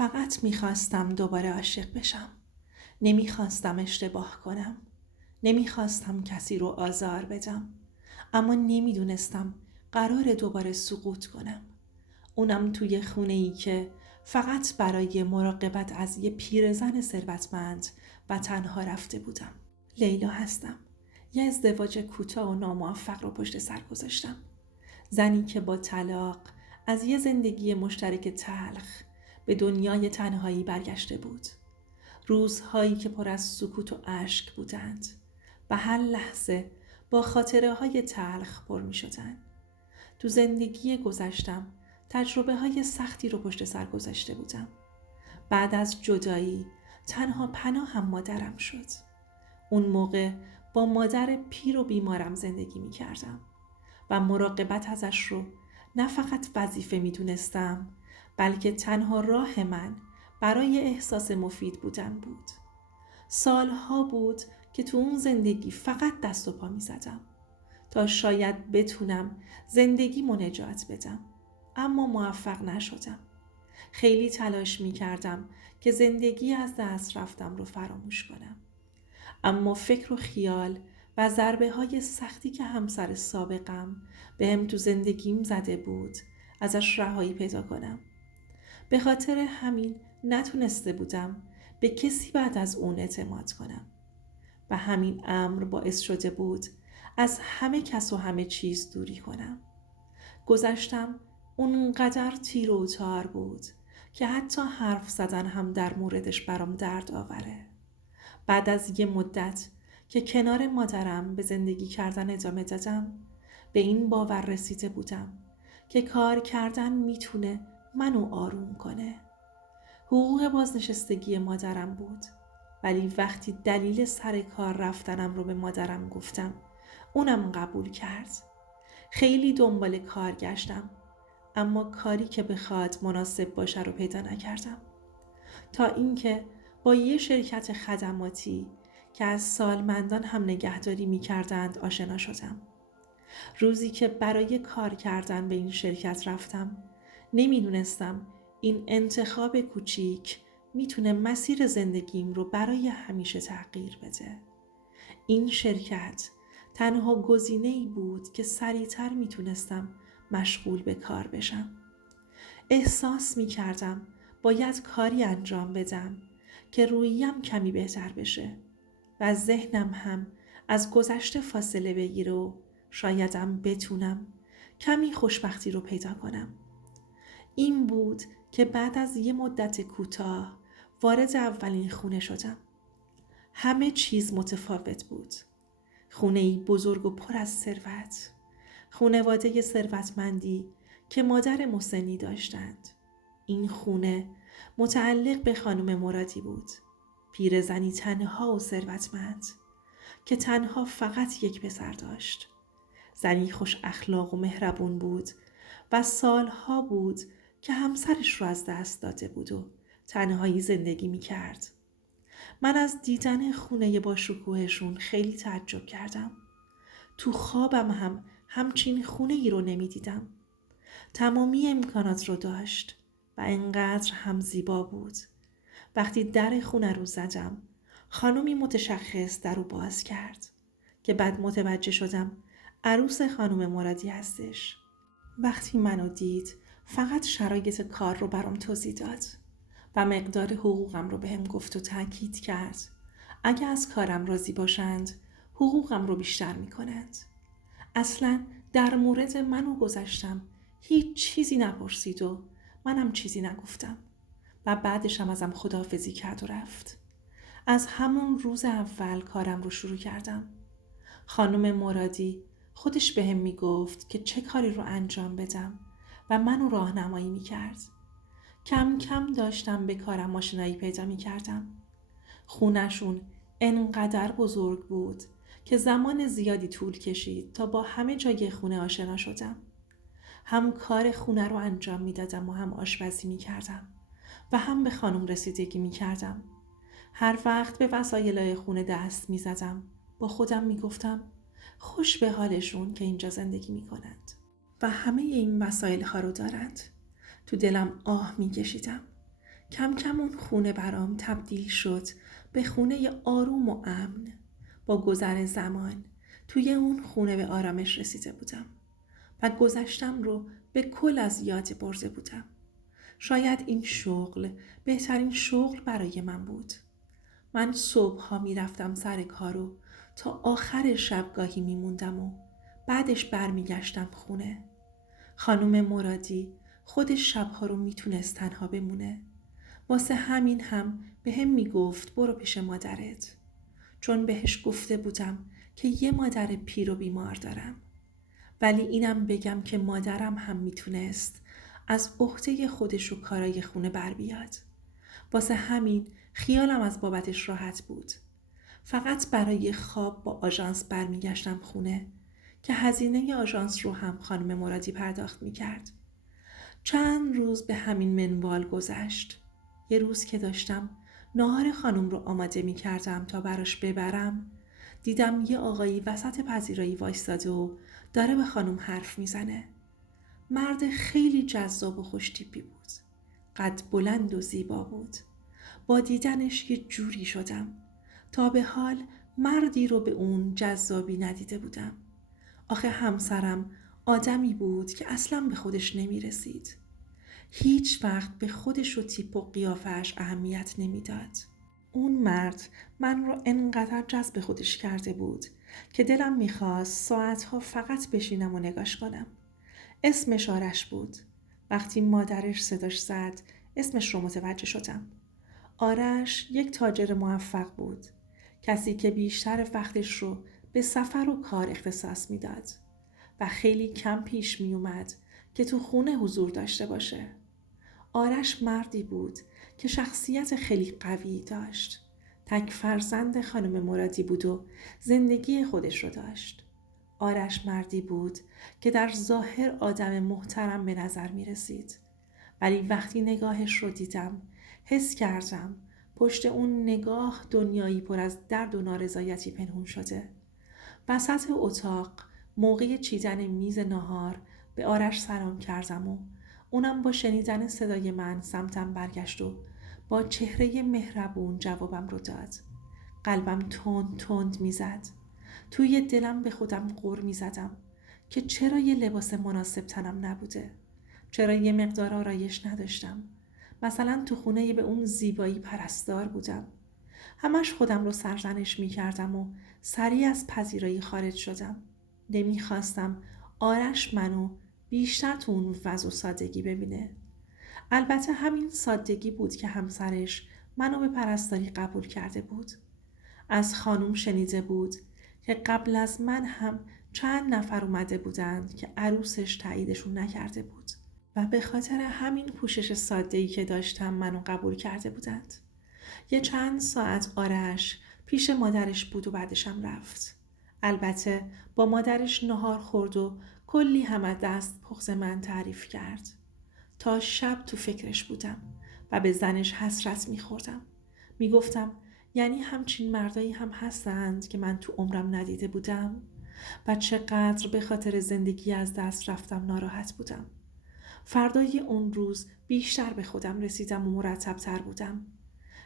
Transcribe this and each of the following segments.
فقط میخواستم دوباره عاشق بشم. نمیخواستم اشتباه کنم. نمیخواستم کسی رو آزار بدم. اما نمیدونستم قرار دوباره سقوط کنم. اونم توی خونه‌ای که فقط برای مراقبت از یه پیرزن ثروتمند و تنها رفته بودم. لیلا هستم. یه ازدواج کوتاه و ناموفق رو پشت سر گذاشتم. زنی که با طلاق از یه زندگی مشترک تلخ به دنیای تنهایی برگشته بود. روزهایی که پر از سکوت و اشک بودند و هر لحظه با خاطره های تلخ پر می شدن. تو زندگی گذشتم تجربه های سختی رو پشت سر گذاشته بودم. بعد از جدایی تنها پناهم مادرم شد. اون موقع با مادر پیر و بیمارم زندگی می کردم و مراقبت ازش رو نه فقط وظیفه می دونستم بلکه تنها راه من برای احساس مفید بودن بود. سالها بود که تو اون زندگی فقط دست و پا می زدم تا شاید بتونم زندگی نجات بدم، اما موفق نشدم. خیلی تلاش می کردم که زندگی از دست رفتم رو فراموش کنم، اما فکر و خیال و ضربه های سختی که همسر سابقم بهم تو زندگیم زده بود ازش رهایی پیدا کنم. به خاطر همین نتونسته بودم به کسی بعد از اون اعتماد کنم و همین امر باعث شده بود از همه کس و همه چیز دوری کنم. گذشتم اونقدر تیر و تار بود که حتی حرف زدن هم در موردش برام درد آوره. بعد از یه مدت که کنار مادرم به زندگی کردن ادامه دادم، به این باور رسیده بودم که کار کردن میتونه منو آروم کنه. حقوق بازنشستگی مادرم بود، ولی وقتی دلیل سر کار رفتنم رو به مادرم گفتم، اونم قبول کرد. خیلی دنبال کار گشتم، اما کاری که بخواد مناسب باشه رو پیدا نکردم، تا اینکه با یه شرکت خدماتی که از سالمندان هم نگهداری می‌کردند آشنا شدم. روزی که برای کار کردن به این شرکت رفتم، نمیدونستم این انتخاب کوچیک میتونه مسیر زندگیم رو برای همیشه تغییر بده. این شرکت تنها گزینه‌ای بود که سریعتر میتونستم مشغول به کار بشم. احساس میکردم باید کاری انجام بدم که روحیم کمی بهتر بشه و ذهنم هم از گذشته فاصله بگیره و شایدم بتونم کمی خوشبختی رو پیدا کنم. این بود که بعد از یه مدت کوتاه وارد اولین خونه شدم. همه چیز متفاوت بود. خونه‌ای بزرگ و پر از ثروت. خانواده ثروتمندی که مادر مسنی داشتند. این خونه متعلق به خانم مرادی بود. پیرزنی تنها و ثروتمند که تنها فقط یک پسر داشت. زنی خوش اخلاق و مهربون بود و سالها بود که همسرش رو از دست داده بود و تنهایی زندگی می کرد. من از دیدن خونه با شکوهشون خیلی تعجب کردم. تو خوابم هم همچین خونه ای رو نمی دیدم. تمامی امکانات رو داشت و انقدر هم زیبا بود. وقتی در خونه رو زدم، خانومی متشخص در رو باز کرد که بعد متوجه شدم عروس خانم مرادی هستش. وقتی منو دید فقط شرایط کار رو برام توضیح داد و مقدار حقوقم رو بهم گفت و تاکید کرد اگه از کارم راضی باشند حقوقم رو بیشتر میکنند. اصلا در مورد منو گذشتم هیچ چیزی نپرسید و منم چیزی نگفتم و بعدش هم ازم خداحافظی کرد و رفت. از همون روز اول کارم رو شروع کردم. خانم مرادی خودش بهم میگفت که چه کاری رو انجام بدم و منو راهنمایی میکرد. کم کم داشتم به کارم آشنایی پیدا میکردم. خونشون انقدر بزرگ بود که زمان زیادی طول کشید تا با همه جای خونه آشنا شدم. هم کار خونه رو انجام میدادم و هم آشپزی میکردم و هم به خانم رسیدگی میکردم. هر وقت به وسایل خونه دست میزدم با خودم میگفتم خوش به حالشون که اینجا زندگی میکنند و همه این وسایل ها رو دارند. تو دلم آه میکشیدم کم کم اون خونه برام تبدیل شد به خونه آروم و امن. با گذر زمان توی اون خونه به آرامش رسیده بودم و گذشتم رو به کل از یاد برده بودم. شاید این شغل بهترین شغل برای من بود. من صبحها می رفتم سر کارو تا آخر شب گاهی می موندم و بعدش برمی گشتم خونه. خانم مرادی خودش شبها رو می تونست تنها بمونه. واسه همین هم به هم می گفت برو پیش مادرت. چون بهش گفته بودم که یه مادر پیر و بیمار دارم. ولی اینم بگم که مادرم هم می تونست از عهده خودش و کارای خونه بر بیاد. واسه همین خیالم از بابتش راحت بود. فقط برای خواب با آژانس برمیگشتم خونه که هزینه آژانس رو هم خانم مرادی پرداخت میکرد. چند روز به همین منوال گذشت. یه روز که داشتم ناهار خانم رو آماده میکردم تا براش ببرم، دیدم یه آقایی وسط پذیرایی وایستاده و داره به خانم حرف میزنه. مرد خیلی جذاب و خوشتیپی بود. قد بلند و زیبا بود. با دیدنش یه جوری شدم. تا به حال مردی رو به اون جذابی ندیده بودم. آخه همسرم آدمی بود که اصلا به خودش نمی رسید. هیچ وقت به خودش و تیپ و قیافش اهمیت نمیداد. اون مرد من رو انقدر جذب خودش کرده بود که دلم میخواست ساعتها فقط بشینم و نگاش کنم. اسمش آرش بود. وقتی مادرش صداش زد اسمش رو متوجه شدم. آرش یک تاجر موفق بود. کسی که بیشتر وقتش رو به سفر و کار اختصاص میداد و خیلی کم پیش می اومد که تو خونه حضور داشته باشه. آرش مردی بود که شخصیت خیلی قوی داشت. تک فرزند خانم مرادی بود و زندگی خودش رو داشت. آرش مردی بود که در ظاهر آدم محترم به نظر می رسید. ولی وقتی نگاهش رو دیدم حس کردم پشت اون نگاه دنیایی پر از درد و نارضایتی پنهون شده. وسط اتاق موقع چیدن میز ناهار به آرش سلام کردم و اونم با شنیدن صدای من سمتم برگشت و با چهره مهربون جوابم رو داد. قلبم تند تند میزد. توی دلم به خودم غر میزدم که چرا یه لباس مناسب تنم نبوده؟ چرا یه مقدار آرایش نداشتم؟ مثلا تو خونه به اون زیبایی پرستار بودم. همش خودم رو سرزنش میکردم و سریع از پذیرایی خارج شدم. نمیخواستم آرش منو بیشتر تو اون وضع و سادگی ببینه. البته همین سادگی بود که همسرش منو به پرستاری قبول کرده بود. از خانوم شنیده بود که قبل از من هم چند نفر اومده بودند که عروسش تاییدشون نکرده بود و به خاطر همین پوشش ساده‌ای که داشتم منو قبول کرده بودند. یه چند ساعت آرش پیش مادرش بود و بعدشم رفت. البته با مادرش نهار خورد و کلی هم دست پخت من تعریف کرد. تا شب تو فکرش بودم و به زنش حسرت می‌خوردم. میگفتم یعنی همچین مردایی هم هستند که من تو عمرم ندیده بودم و چقدر به خاطر زندگی از دست رفتم ناراحت بودم. فردای اون روز بیشتر به خودم رسیدم و مرتب‌تر بودم.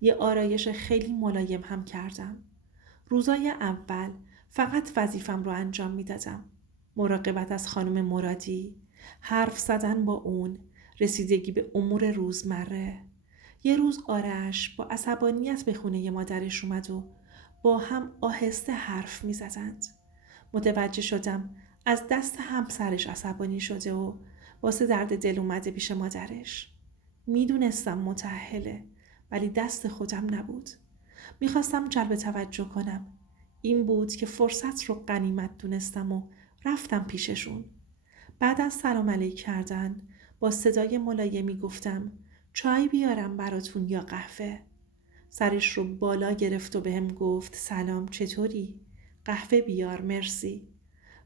یه آرایش خیلی ملایم هم کردم. روزای اول فقط وظیفم رو انجام میدادم. مراقبت از خانم مرادی، حرف زدن با اون، رسیدگی به امور روزمره. یه روز آرش با عصبانیت به خونه مادرش اومد و با هم آهسته حرف می زدند. متوجه شدم از دست همسرش عصبانی شده و واسه درد دل اومده پیش مادرش. میدونستم متأهله ولی دست خودم نبود. میخواستم جلب توجه کنم. این بود که فرصت رو غنیمت دونستم و رفتم پیششون. بعد از سلام علیک کردن با صدای ملایمی گفتم چای بیارم براتون یا قهوه؟ سرش رو بالا گرفت و بهم گفت سلام چطوری؟ قهوه بیار مرسی.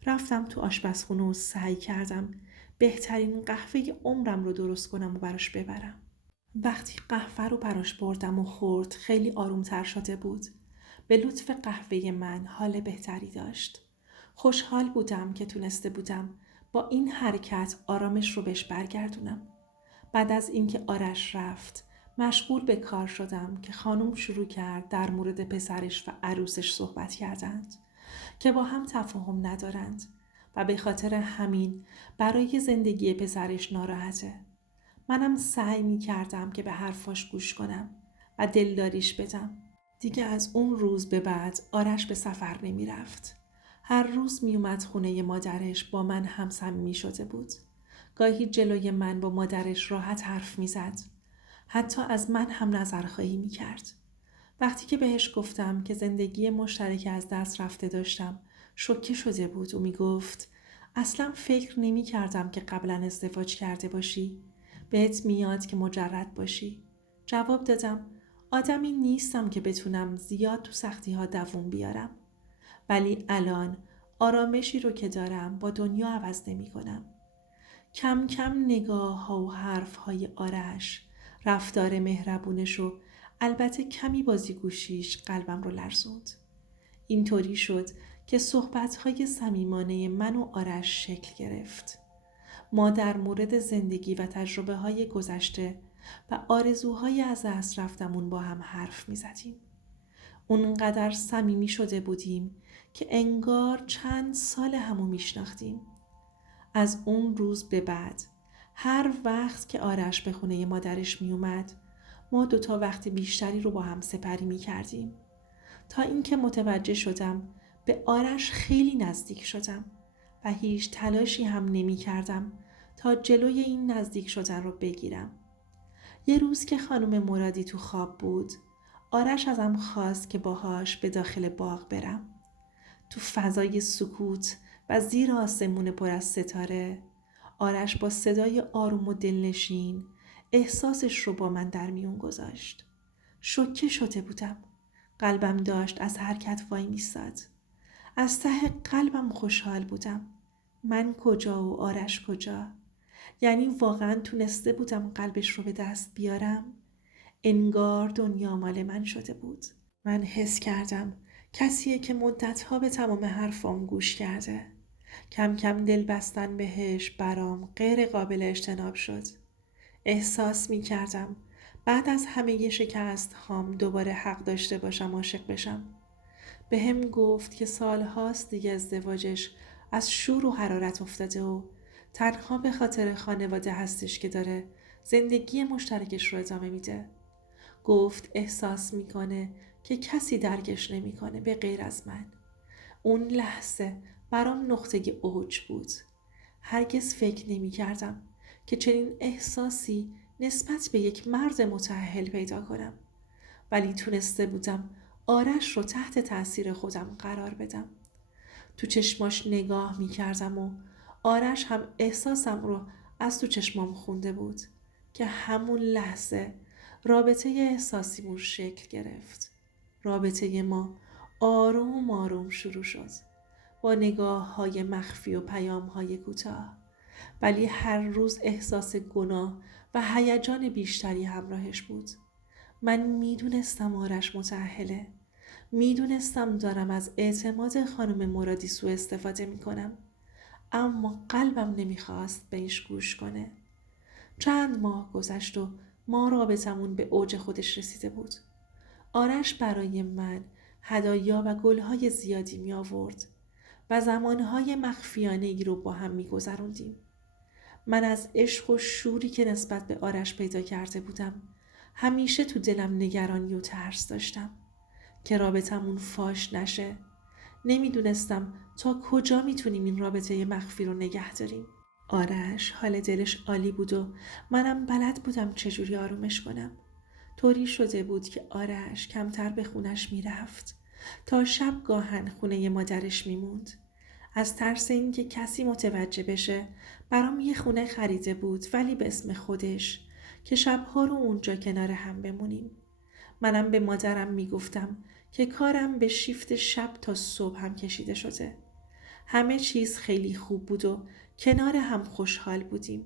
رفتم تو آشپزخونه و سعی کردم بهترین قهوه عمرم رو درست کنم و براش ببرم. وقتی قهوه رو براش بردم و خورد خیلی آرومتر شده بود. به لطف قهوه من حال بهتری داشت. خوشحال بودم که تونسته بودم با این حرکت آرامش رو بهش برگردونم. بعد از اینکه آرش رفت مشغول به کار شدم که خانم شروع کرد در مورد پسرش و عروسش صحبت کردند که با هم تفاهم ندارند و به خاطر همین برای زندگی پسرش ناراحته. منم سعی می کردم که به حرفاش گوش کنم و دلداریش بدم. دیگه از اون روز به بعد آرش به سفر نمی رفت. هر روز می اومد خونه مادرش، با من هم صمیمی شده بود. گاهی جلوی من با مادرش راحت حرف می زد. حتی از من هم نظرخواهی می کرد. وقتی که بهش گفتم که زندگی مشترک از دست رفته داشتم، شوکه شده بود و می گفت اصلا فکر نمی کردم که قبلا ازدواج کرده باشی. بهت میاد که مجرد باشی. جواب دادم آدمی نیستم که بتونم زیاد تو سختی ها دووم بیارم. ولی الان آرامشی رو که دارم با دنیا عوض نمی کنم. کم کم نگاه ها و حرف های آرش، رفتار مهربونش و البته کمی بازیگوشیش قلبم رو لرزوند. اینطوری شد که صحبت های صمیمانه من و آرش شکل گرفت. ما در مورد زندگی و تجربه های گذشته و آرزوهای از دست رفتمون با هم حرف می زدیم. اونقدر صمیمی شده بودیم که انگار چند سال همو می شناختیم. از اون روز به بعد هر وقت که آرش به خونه مادرش می اومد، ما دوتا وقت بیشتری رو با هم سپری می کردیم. تا اینکه متوجه شدم به آرش خیلی نزدیک شدم و هیچ تلاشی هم نمی کردم تا جلوی این نزدیک شدن رو بگیرم. یه روز که خانم مرادی تو خواب بود، آرش ازم خواست که باهاش به داخل باغ برم. تو فضای سکوت و زیر آسمون پر از ستاره، آرش با صدای آروم و دلنشین احساسش رو با من در میون گذاشت. شوکه شده بودم. قلبم داشت از حرکت وای میستاد. از ته قلبم خوشحال بودم. من کجا و آرش کجا؟ یعنی واقعا تونسته بودم قلبش رو به دست بیارم؟ انگار دنیا مال من شده بود. من حس کردم کسیه که مدتها به تمام حرفام گوش کرده. کم کم دل بستن بهش برام غیر قابل اجتناب شد. احساس می کردم بعد از همه شکست هام دوباره حق داشته باشم عاشق بشم. به هم گفت که سالهاست دیگه ازدواجش از شور و حرارت افتاده و تنها به خاطر خانواده هستش که داره زندگی مشترکش رو ادامه میده. گفت احساس میکنه که کسی درکش نمیکنه به غیر از من. اون لحظه برام نقطه اوج بود. هرگز فکر نمیکردم که چنین احساسی نسبت به یک مرد متأهل پیدا کنم. ولی تونسته بودم آرش رو تحت تأثیر خودم قرار بدم. تو چشماش نگاه میکردم و آرش هم احساسم رو از تو چشمام خونده بود که همون لحظه رابطه احساسیمون شکل گرفت. رابطه ما آروم آروم شروع شد با نگاه های مخفی و پیام های کوتاه، ولی هر روز احساس گناه و هیجان بیشتری همراهش بود. من میدونستم آرش متأهله. میدونستم دارم از اعتماد خانم مرادی سوء استفاده میکنم، اما قلبم نمیخواست بهش گوش کنه. چند ماه گذشت و ما رابطمون به اوج خودش رسیده بود. آرش برای من هدایا و گلهای زیادی می آورد و زمانهای مخفیانه ای رو با هم می گذروندیم. من از عشق و شوری که نسبت به آرش پیدا کرده بودم همیشه تو دلم نگرانی و ترس داشتم که رابطمون فاش نشه. نمیدونستم تا کجا میتونیم این رابطه مخفی رو نگه داریم. آرش حال دلش عالی بود و منم بلد بودم چجوری آرومش کنم. طوری شده بود که آرش کمتر به خونش میرفت. تا شب گاهن خونه مادرش میموند. از ترس اینکه کسی متوجه بشه برام یه خونه خریده بود، ولی به اسم خودش، که شبها رو اونجا کنار هم بمونیم. منم به مادرم میگفتم که کارم به شیفت شب تا صبح هم کشیده شده. همه چیز خیلی خوب بود و کنار هم خوشحال بودیم.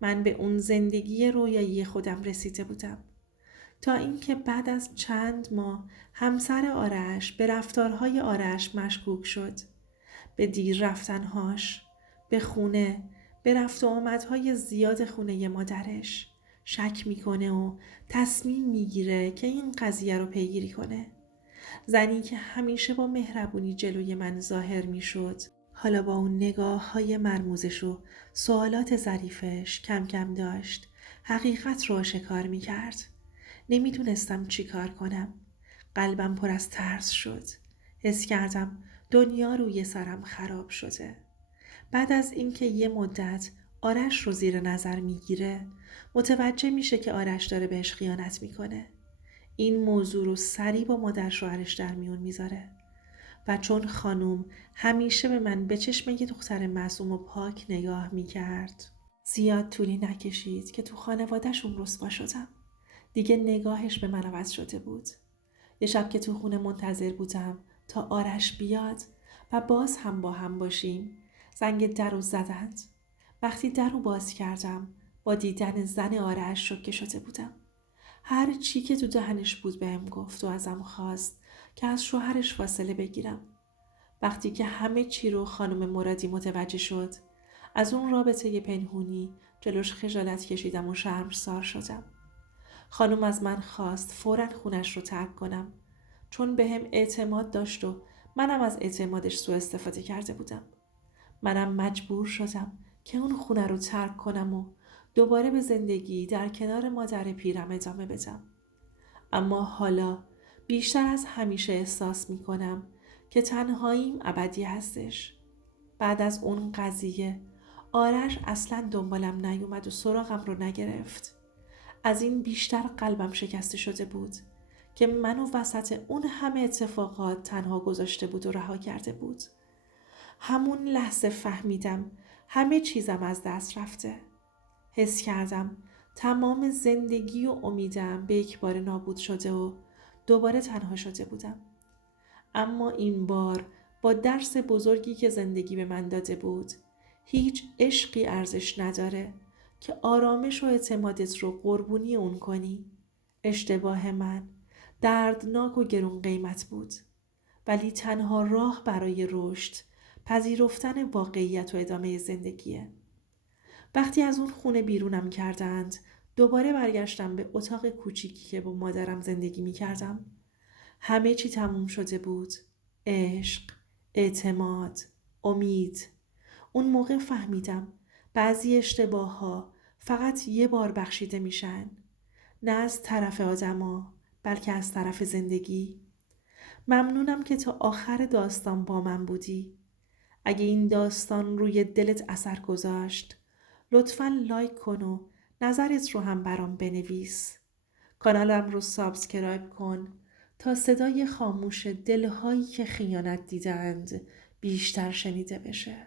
من به اون زندگی رویایی خودم رسیده بودم. تا اینکه بعد از چند ماه همسر آرش به رفتارهای آرش مشکوک شد. به دیر رفتنهاش، به خونه، به رفت و آمدهای زیاد خونه مادرش شک میکنه و تصمیم میگیره که این قضیه رو پیگیری کنه. زنی که همیشه با مهربونی جلوی من ظاهر میشد، حالا با اون نگاه های مرموزش و سوالات ظریفش کم کم داشت حقیقت رو آشکار میکرد. نمیدونستم چی کار کنم. قلبم پر از ترس شد. حس کردم دنیا روی سرم خراب شده. بعد از اینکه یه مدت آرش رو زیر نظر میگیره، متوجه میشه که آرش داره بهش خیانت میکنه. این موضوع رو سریع با مادر شوهرش در میون میذاره و چون خانوم همیشه به من به چشم یه دختر معصوم و پاک نگاه میکرد، زیاد طولی نکشید که تو خانواده‌شون رسوا شدم. دیگه نگاهش به من عوض شده بود. یه شب که تو خونه منتظر بودم تا آرش بیاد و باز هم با هم باشیم، زنگ در رو زدند. وقتی در رو باز کردم، با دیدن زن آرش شوکه شده بودم. هر چی که تو دهنش بود بهم گفت و ازم خواست که از شوهرش فاصله بگیرم. وقتی که همه چی رو خانم مرادی متوجه شد، از اون رابطه پنهونی جلوش خجالت کشیدم و شرمسار شدم. خانم از من خواست فوراً خونش رو ترک کنم، چون بهم اعتماد داشت و منم از اعتمادش سوء استفاده کرده بودم. منم مجبور شدم که اون خونه رو ترک کنم و دوباره به زندگی در کنار مادر پیرم ادامه بدم. اما حالا بیشتر از همیشه احساس می کنم که تنهاییم ابدی هستش. بعد از اون قضیه آرش اصلاً دنبالم نیومد و سراغم رو نگرفت. از این بیشتر قلبم شکسته شده بود که منو وسط اون همه اتفاقات تنها گذاشته بود و رها کرده بود. همون لحظه فهمیدم همه چیزم از دست رفته. حس کردم تمام زندگی و امیدم به یک بار نابود شده و دوباره تنها شده بودم. اما این بار با درس بزرگی که زندگی به من داده بود، هیچ عشقی ارزش نداره که آرامش و اعتمادت رو قربونی اون کنی. اشتباه من دردناک و گرون قیمت بود، ولی تنها راه برای رشد پذیرفتن واقعیت و ادامه زندگیه. وقتی از اون خونه بیرونم کردند، دوباره برگشتم به اتاق کوچیکی که با مادرم زندگی می کردم. همه چی تموم شده بود. عشق، اعتماد، امید. اون موقع فهمیدم بعضی اشتباه ها فقط یه بار بخشیده میشن. نه از طرف آدما، بلکه از طرف زندگی. ممنونم که تا آخر داستان با من بودی. اگه این داستان روی دلت اثر گذاشت، لطفاً لایک کن و نظرت رو هم برام بنویس. کانالم رو سابسکرایب کن تا صدای خاموش دلهایی که خیانت دیدند بیشتر شنیده بشه.